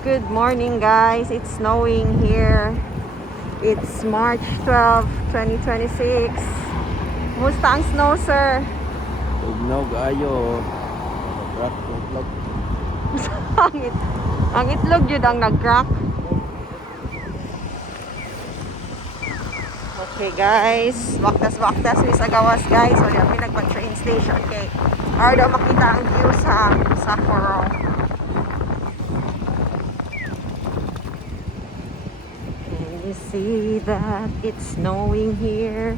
Good morning guys, it's snowing here. It's March 12, 2026. Kumusta ang snow, sir? Ugnog ayo. Crack itlog. ang itlog yun ang nag-crack. Okay guys, waktas-waktas mi sa gawas guys. Wala kami nagpa-train station kay para daw makita ang view sa Sapporo. Can you see that it's snowing here?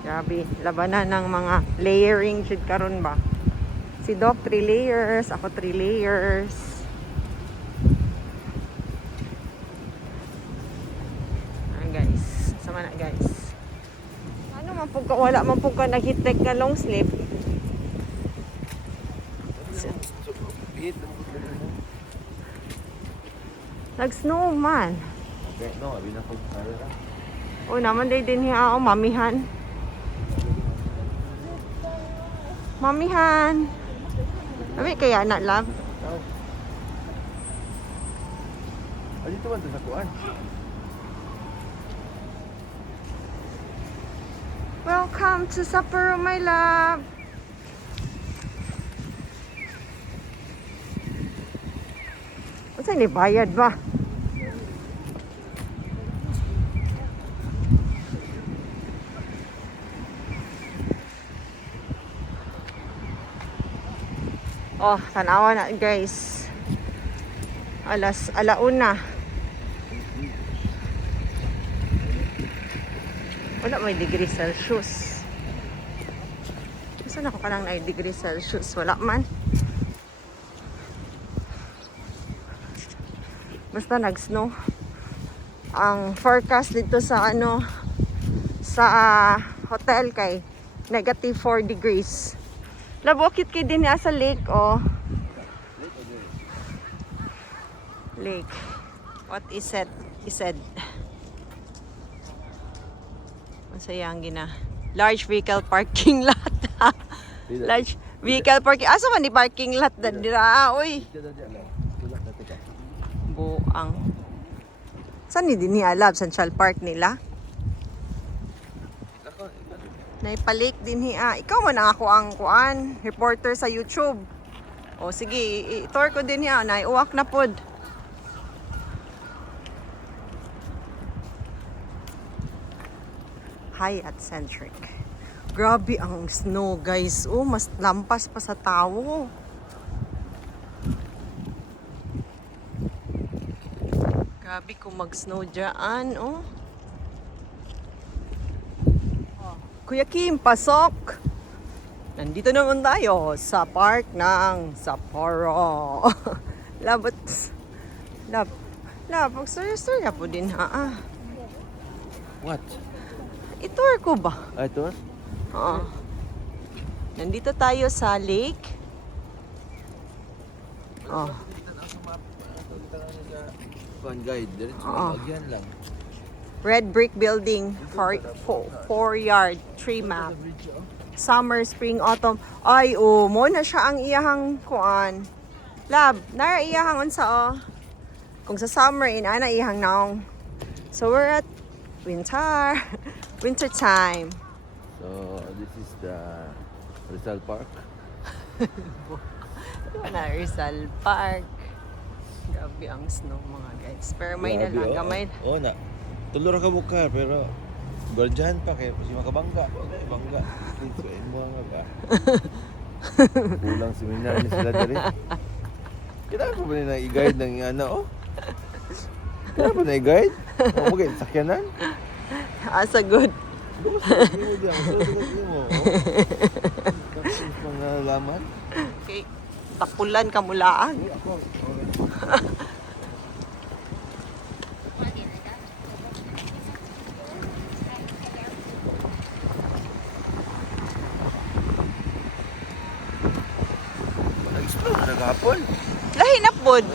Grabe, labanan ng mga layering jud karon ba? Si Doc 3 layers, ako 3 layers. Guys, sama na guys. Ano man pug wala man pug ka nag-hitek nga long sleeve. Nag-snow man. Okay, no, abi na ko ara. O naman day din hiya o mamihan. Mamihan. Abi kaya na love. Ali to man sa kuan. Welcome to Sapporo, my love. What's ni bayad ba? Oh, tanawa na guys. Alauna. Wala may degree Celsius. Saan ako kanang 9 degree Celsius? Wala man. Basta nag-snow. Ang forecast dito sa sa hotel kay negative 4 degrees. Labokit kay din sa lake oh. Lake. What is it? Is it? Masayang gina. Large vehicle parking lot. Large vehicle parking. Asa man ni parking lot na dira? Uy. Buang. Saan ni din ni Alab? Central Park nila? Naipalik din hiya. Ikaw man ako ang kuan. Reporter sa YouTube. O sige, i-tour ko din hiya. Naiuwak na pod. Hyatt Centric. Grabe ang snow guys. Oh, mas lampas pa sa tao. Grabe kung mag-snow dyan. Oh. Kuya Kim, pasok! Nandito naman tayo sa park ng Sapporo. Labot. Pag story po din ha. What? Itour ko ba? Ito? Oo. Nandito tayo sa lake. Oh. Kuan guide, diretso agyan lang. Red brick building, 4-yard tree map. Summer, spring, autumn. Ay, oh, mo na siya ang iyahang kuan. Lab, nara iyahang unsa oh. Kung sa summer, ana iyahang naong. So we're at winter time. So, this is the Rizal Park. Na Rizal Park. Grabe ang snow mga guys. Pero may na lang gamay. Oo na. Tulor ka buka pero gordyan pa kay si makabangga. Bangga. Kaya mo nga ba? Kulang seminar ni sila diri. Kailangan pa ba nila i-guide ng ano oh? Kailangan pa na i-guide? O mo kayo sakyanan? Asa good. Mga laman. Okay. Tapulan kamulaan. Nag-explode na gapon. Lahi na pod.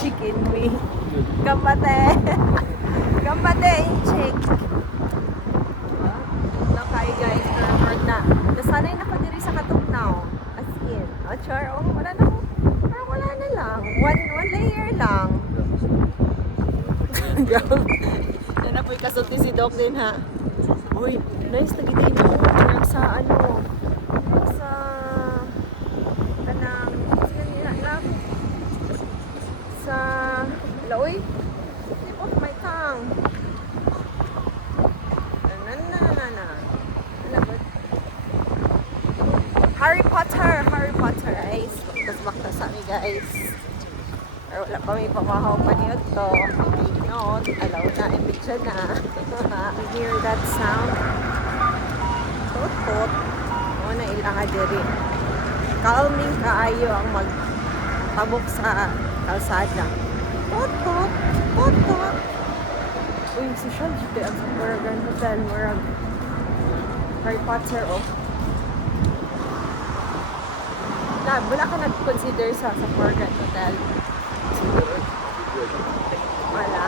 Chicken Gambate. Gambate, inchik. Nakay guys, pero na. Nasanay na ko diri sa katugnaw. As in. Char, wala na ko. Parang wala na lang. One layer lang. Yan na po'y kasulti si Doc din ha. Uy, nice na gitay mo. Parang sa ano. Sa kanang sila nila lang. Sa laoy. Tip of my tongue. Na. Ano ba? Harry Potter guys. Baktas sa amin guys. Pero wala pa may pamahaw pa niyo to. No, alaw na, imbitsa na. You hear that sound? Tot. O na ilaha diri. Calming kaayo ang magtabok sa kalsada. Tot. Uy, si Sean, dito ang sa Moragan Hotel. Harry Potter, oh. Wala ka nag-consider sa Moragan Hotel? Wala.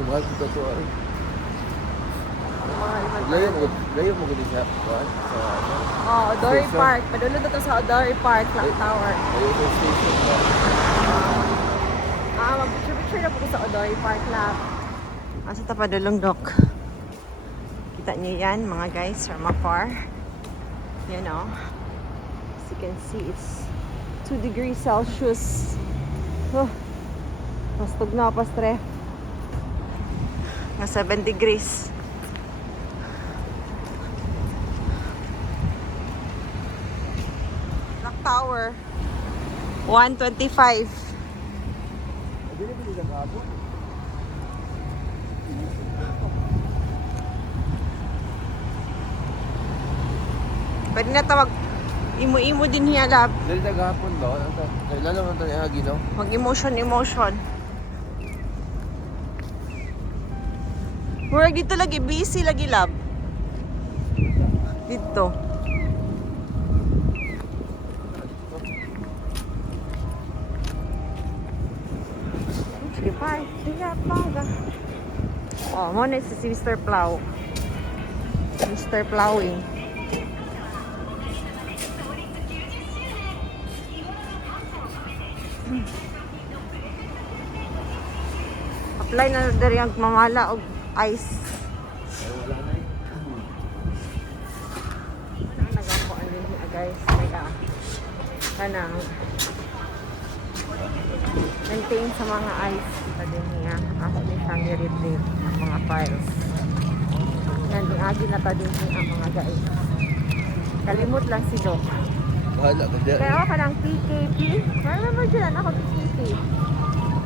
Mahal ko to ay. Mahal. Layo mo gani sa kuan sa ano. Oh, Odori Park. Padulod to sa Odori Park, Clock Tower. Layo sa station ba. Mag-picture na po sa Odori Park lang. Asa ta padulong Doc? Kita niyo yan mga guys from afar. You know. As you can see, it's 2 degrees Celsius. Oh, mas tugnaw pa stre. Nga 7 degrees. Clock Tower. 125. Pwede na tawag imo-imo din niya lab. Dali naghapon ba? Kailan naman tayo hagi no? Mag-emotion. Murag dito lagi, busy lagi lab. Dito. Sige pa, sige pa. Oh, mo na si Mr. Plow. Mr. Plowing. Apply na dari ang mamala og ice. Nagapo ang din guys. Kaya kanang maintain sa mga ice pa din niya. Ako din siyang i-retrieve ang mga files. Yan, agi na pa din niya ang mga guys. Kalimut lang si Doc. Bahala ka dyan. Kaya ako ka ng PKP. Remember dyan ako PKP.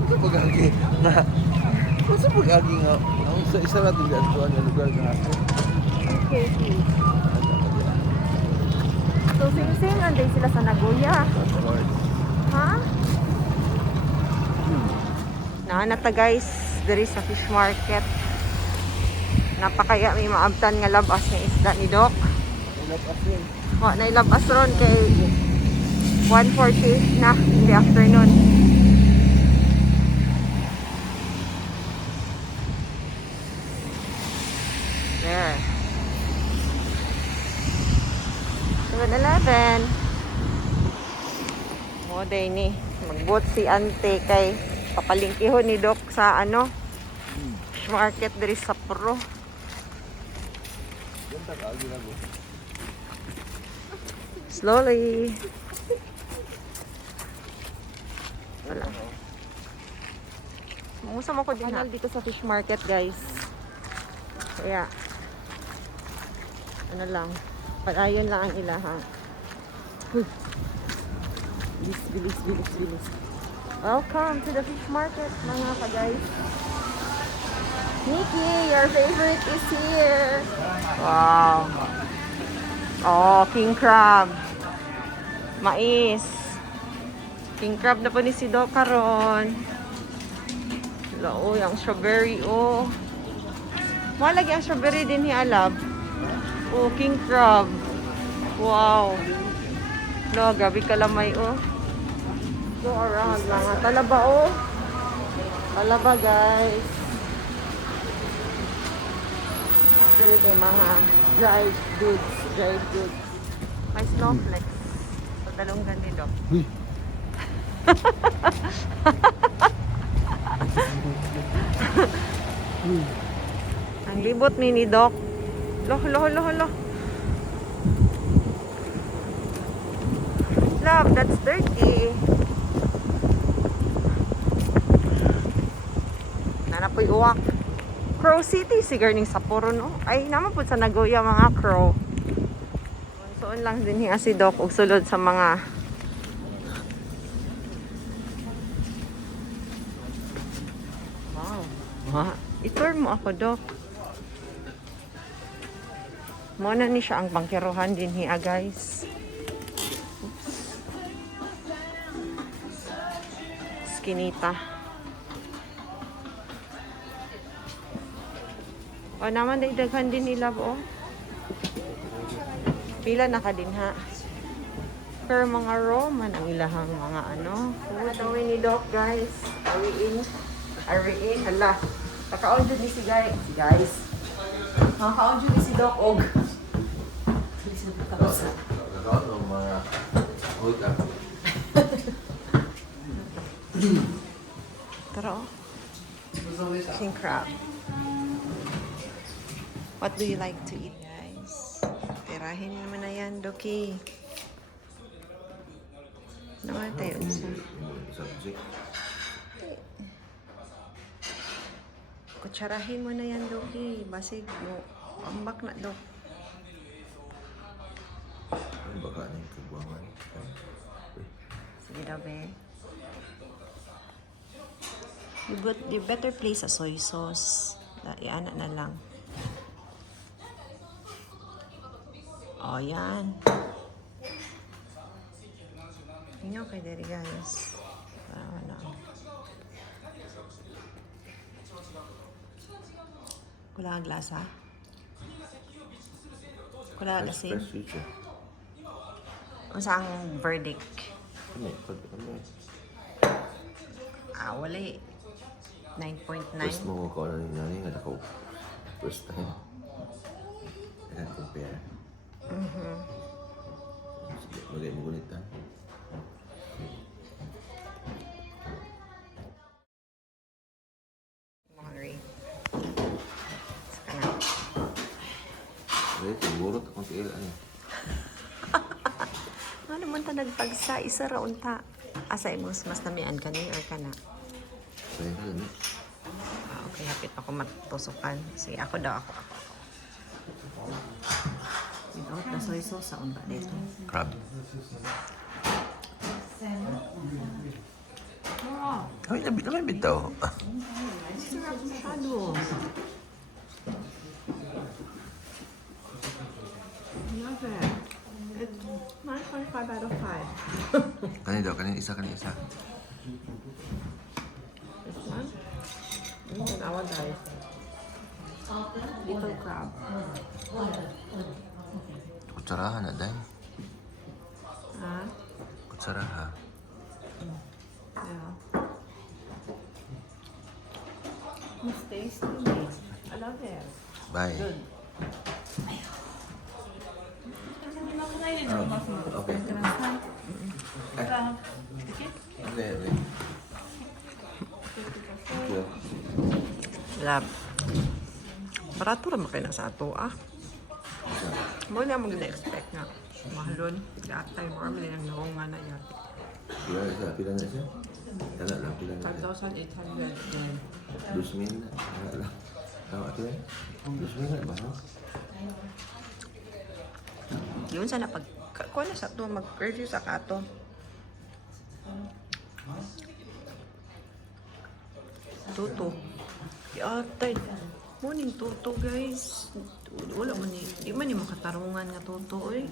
Ito pag-agi na. Masa pag-agi nga. Ang isa natin dyan doon ang lugar na ako. PKP. So sing-sing, anday sila sa Nagoya. Ha? Nahanap ta guys, diri sa fish market. Napakaya may maabtan nga labas ng isda ni Doc. Nailabas ron kay 1:40 na in the afternoon. There. 7-Eleven. O, day ni. Magbot si ante kay papalingkihon ni Doc sa ano fish market diri sa Pro. Slowly. Wala. Musam ako din dito sa fish market guys. Kaya ano lang, padayon lang ang ilahang. Bilis. Welcome to the fish market mga ka-guys. Nikki, your favorite is here. Wow. Oh, king crab. Mais. King crab na po ni si Doc karon. Oh, yung strawberry, oh. Malagi ang strawberry din ni Alab. Oh, king crab. Wow. No, gabi kalamay, oh. Go around mga talaba oh. Talaba guys. Dito yung mga dried goods. May snowflakes. Pagdalong ganito. Ang libot ni Doc. Lo. Love, that's dirty. Nanapoy uwak. Crow City, sigar ning Sapporo, no? Ay, naman po sa Nagoya mga crow. Soon lang din hiya si Doc ug sulod sa mga wow. I-tour mo ako, Doc. Muna ni siya ang bangkerohan din hiya, guys. Oops. Skinita. O naman dagdagan din nila po. Pila na ka din ha. Pero mga Roman ang ilahang mga ano. Food. Ni Doc, guys. Are we in? Hala. Kakaon dyan ni si guys. Kakaon dyan ni si Doc og. Kakaon ng mga hold up. Tara oh. King crab. What do you like to eat, guys? Tirahin naman na yan, Doki. Naman tayo isa. Subject. Kutsarahin mo na yan, Doki. Basig mo. Ambak na, Dok. Ano baka na yung kabuangan? Sige daw, be. You better place a soy sauce. Iana na lang. O, yan. Tingnan kay Daddy, guys. Ano. Kula ang glasa? Kula ang lasin? Fresh future. Ang saang verdict? Ano? Wala eh. 9.9. First mo ko na rin nani nga ako. First time. Ayan, compare. Sige, magay mo gunit ha. Monterey. Saka na. Okay, sigurot akong tiil. Ano? Ano man ta nagpagsa? Isa raon ta. Asay mo, mas namian ka ni or ka na? Kaya ka lang. Okay, hapit ako matusukan. Sige, ako daw. Without the soy sauce, saan ba dito? Crab. Ay, naman bitaw. Sarap masyado. Love it. It's 9.5 out of 5. Kanina daw, kanina isa. This one? Awa guys. Little crab. Kutsarahan na, day. Ha? Kutsarahan. Yeah. It's tasty. I love it. Bye. Good. Okay. Okay. Love. Barato ra makina sa ato Mo na mo gina-expect nga. Mahalon. Gatay mo kami lang naunga na yan. Pila na siya? Tala lang, pila na siya. 5,800. 2,000 na. Tala lang. Tama ito eh. 2,000 na ba? Yun sana pag kuha na sa to mag-review sa kato. Tuto. Yatay. Morning tuto, guys. Wala man ni. Di man ni makatarungan nga tuto, eh.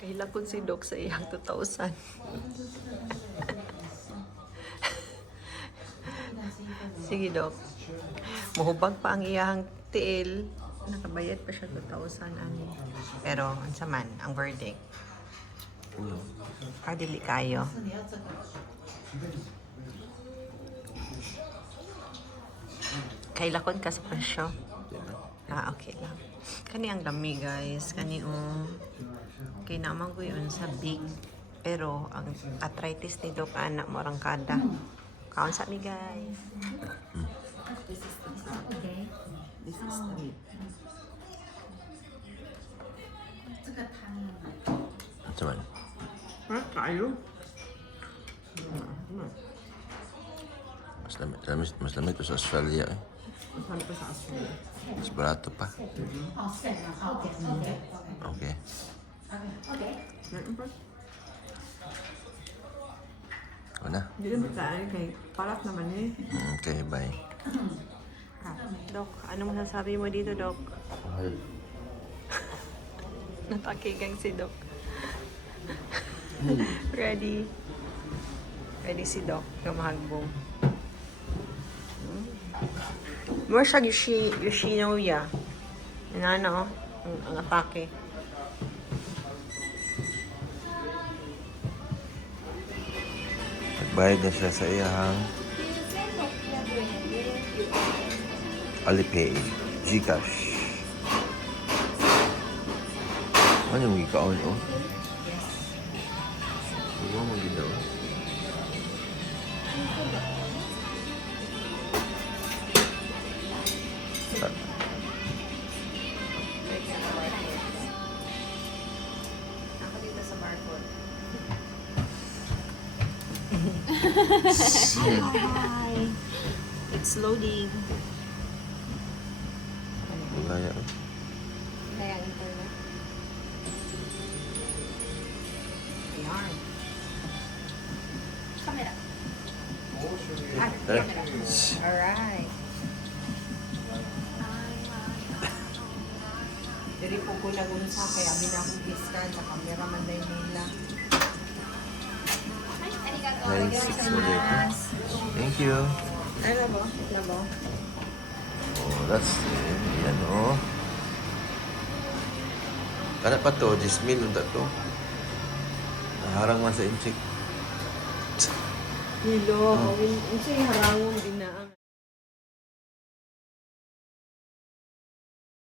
Kahilakon si Doc sa iyang 2,000. Sige, Doc. Mahubag pa ang iyang tiil. Nakabayad pa siya 2,000 ani. Pero, ansa man, ang verdict. Dili kayo. Kay lakod ka sa presyo. Okay lang. Kani ang lami guys. Kani kay naman ko yun sa big. Pero ang arthritis ni Doc anak mo rangkada. Kaon sa mi guys. This is okay. This is the meat. 这个汤呢？ Cuman. Kayo? Mas lamig to sa Australia eh. Masarap pa sa Australia. Mas barato pa. Okay. Ano? Hindi rin tayo kay parat naman eh. Okay, bye. Doc, ano masasabi mo dito, Doc? Mahal. Natakigang si Doc. Ready? Ready si Doc na mahagbong. More siya Yoshinoya. Yan ano, ang atake. Nagbayad na siya sa iyang Alipay, Gcash. Ano yung ikaon o? Yes. Huwag mo mag-gidaw. Ako dito sa barcode. Hi! It's loading. Gaya. Kaya internet. Ayan. Camera. Tara. Alright. Diri po ko nagunsa kaya binakong piskan sa cameraman na nila. 9-6 mo dito. Thank you. Ano ba? Ano ba? Oh, that's it. Yan oh. Kana pa to, 10,000 unta to. Naharang man sa inchik. Hilo, kawin, unsay harangon din